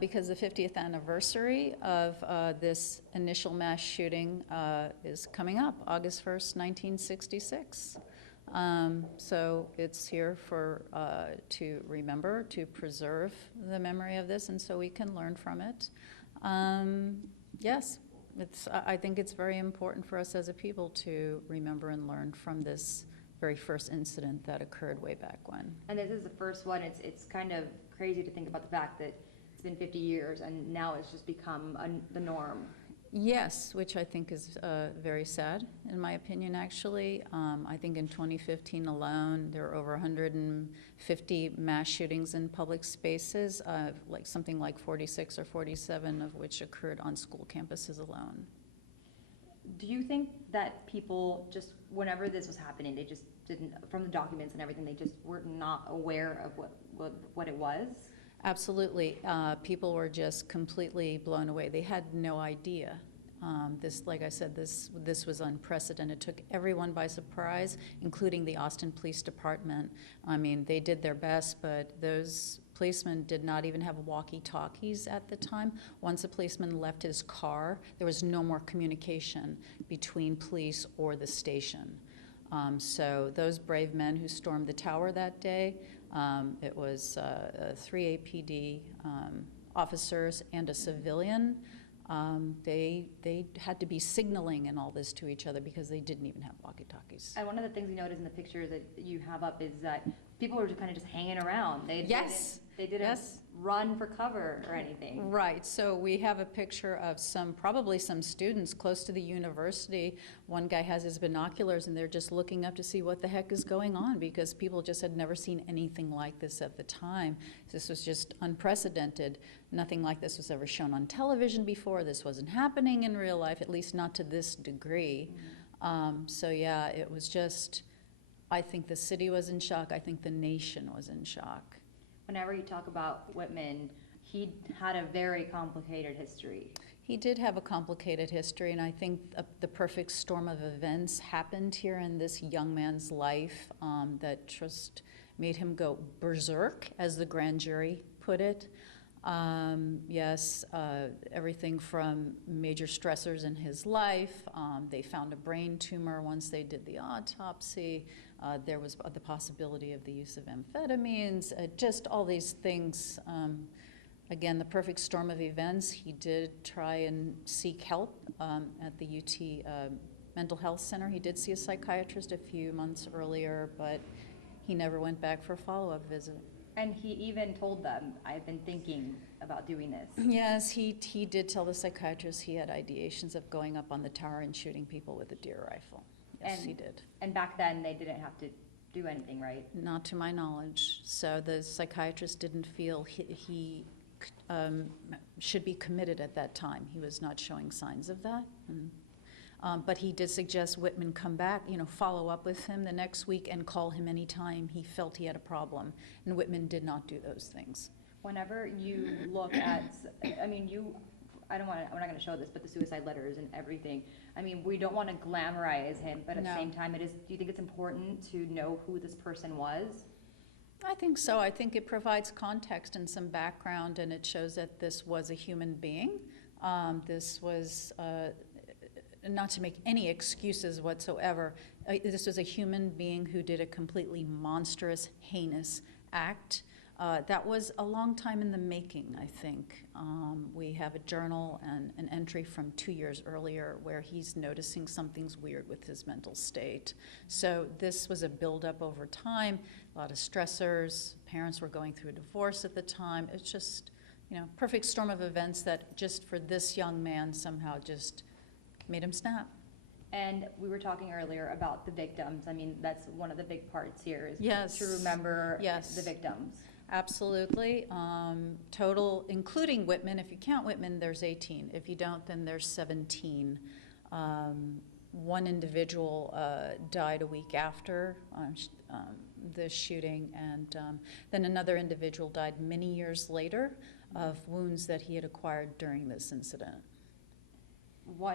Because the 50th anniversary of this initial mass shooting is coming up, August 1st, 1966. So it's here to remember, to preserve the memory of this, and so we can learn from it. Yes, I think it's very important for us as a people to remember and learn from this very first incident that occurred way back when. And this is the first one. It's kind of crazy to think about the fact that it's been 50 years and now it's just become the norm. Yes, which I think is very sad, in my opinion, actually. I think in 2015 alone, there were over 150 mass shootings in public spaces, like something like 46 or 47 of which occurred on school campuses alone. Do you think that people just, whenever this was happening, they just didn't, from the documents and everything, they just were not aware of what it was? Absolutely. People were just completely blown away. They had no idea. This, like I said, this was unprecedented. It took everyone by surprise, including the Austin Police Department. I mean, they did their best, but those policemen did not even have walkie-talkies at the time. Once a policeman left his car, there was no more communication between police or the station. So those brave men who stormed the tower that day, it was 3 APD officers and a civilian. They had to be signaling and all this to each other because they didn't even have walkie-talkies. And one of the things we noticed in the pictures that you have up is that people were kind of just hanging around. They didn't run for cover or anything. Right. So we have a picture of probably some students close to the university. One guy has his binoculars and they're just looking up to see what the heck is going on because people just had never seen anything like this at the time. This was just unprecedented. Nothing like this was ever shown on television before. This wasn't happening in real life, at least not to this degree. So yeah, it was just, I think the city was in shock. I think the nation was in shock. Whenever you talk about Whitman, he had a very complicated history. He did have a complicated history, and I think the perfect storm of events happened here in this young man's life that just made him go berserk, as the grand jury put it. Yes, everything from major stressors in his life. They found a brain tumor once they did the autopsy. There was the possibility of the use of amphetamines, just all these things. Again, the perfect storm of events. He did try and seek help at the UT Mental Health Center. He did see a psychiatrist a few months earlier, but he never went back for a follow-up visit. And he even told them, I've been thinking about doing this. Yes, he did tell the psychiatrist he had ideations of going up on the tower and shooting people with a deer rifle. Yes, he did. And back then, they didn't have to do anything, right? Not to my knowledge. So the psychiatrist didn't feel he should be committed at that time. He was not showing signs of that. But he did suggest Whitman come back, follow up with him the next week and call him anytime he felt he had a problem. And Whitman did not do those things. Whenever you look at, we're not going to show this, but the suicide letters and everything. I mean, we don't want to glamorize him, but at the same time, do you think it's important to know who this person was? I think so. I think it provides context and some background, and it shows that this was a human being. This was, not to make any excuses whatsoever, this was a human being who did a completely monstrous, heinous act. That was a long time in the making, I think. We have a journal and an entry from 2 years earlier where he's noticing something's weird with his mental state. So this was a buildup over time, a lot of stressors. Parents were going through a divorce at the time. It's just, perfect storm of events that just for this young man somehow just made him snap. And we were talking earlier about the victims. I mean, that's one of the big parts here is to remember the victims. Absolutely. Total, including Whitman. If you count Whitman, there's 18. If you don't, then there's 17. One individual died a week after the shooting, and then another individual died many years later of wounds that he had acquired during this incident.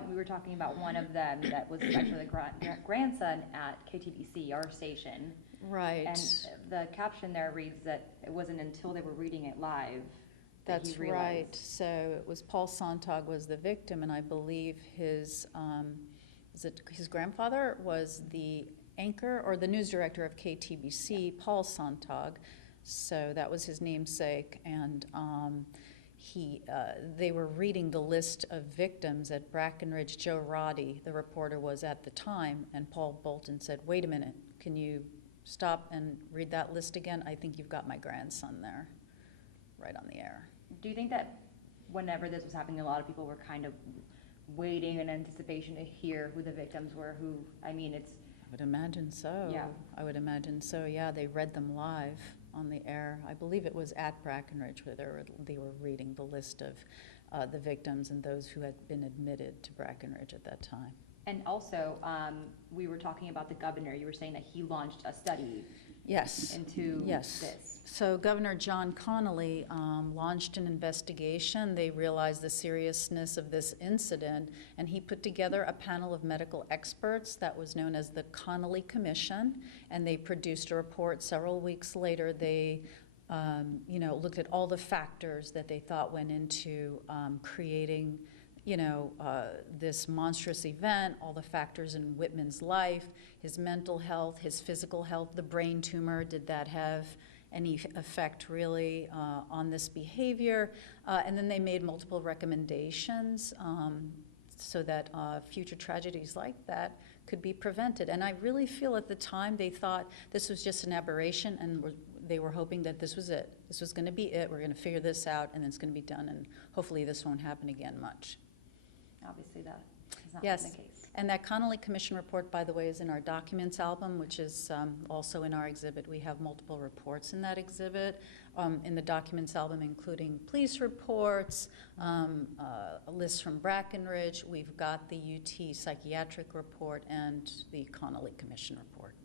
We were talking about one of them that was actually the grandson at KTBC, our station. Right. And the caption there reads that it wasn't until they were reading it live that he That's realized? right. So it was Paul Sontag was the victim, and I believe his grandfather was the anchor or the news director of KTBC, Paul Sontag. So that was his namesake, and they were reading the list of victims at Brackenridge. Joe Roddy, the reporter, was at the time, and Paul Bolton said, "Wait a minute, can you stop and read that list again? I think you've got my grandson there," right on the air. Do you think that whenever this was happening, a lot of people were kind of waiting in anticipation to hear who the victims were? I would imagine so. Yeah. I would imagine so, yeah. They read them live on the air. I believe it was at Brackenridge where they were reading the list of the victims and those who had been admitted to Brackenridge at that time. And also, we were talking about the governor. You were saying that he launched a study Yes. into Yes. this. So Governor John Connolly launched an investigation. They realized the seriousness of this incident, and he put together a panel of medical experts that was known as the Connolly Commission, and they produced a report. Several weeks later, they looked at all the factors that they thought went into creating this monstrous event, all the factors in Whitman's life, his mental health, his physical health, the brain tumor, did that have any effect really on this behavior? And then they made multiple recommendations so that future tragedies like that could be prevented. And I really feel at the time they thought this was just an aberration, and they were hoping that this was it. This was going to be it. We're going to figure this out, and then it's going to be done, and hopefully this won't happen again much. Obviously, that has not Yes. been the case. And that Connolly Commission report, by the way, is in our documents album, which is also in our exhibit. We have multiple reports in that exhibit, in the documents album, including police reports, lists from Brackenridge. We've got the UT psychiatric report and the Connolly Commission report.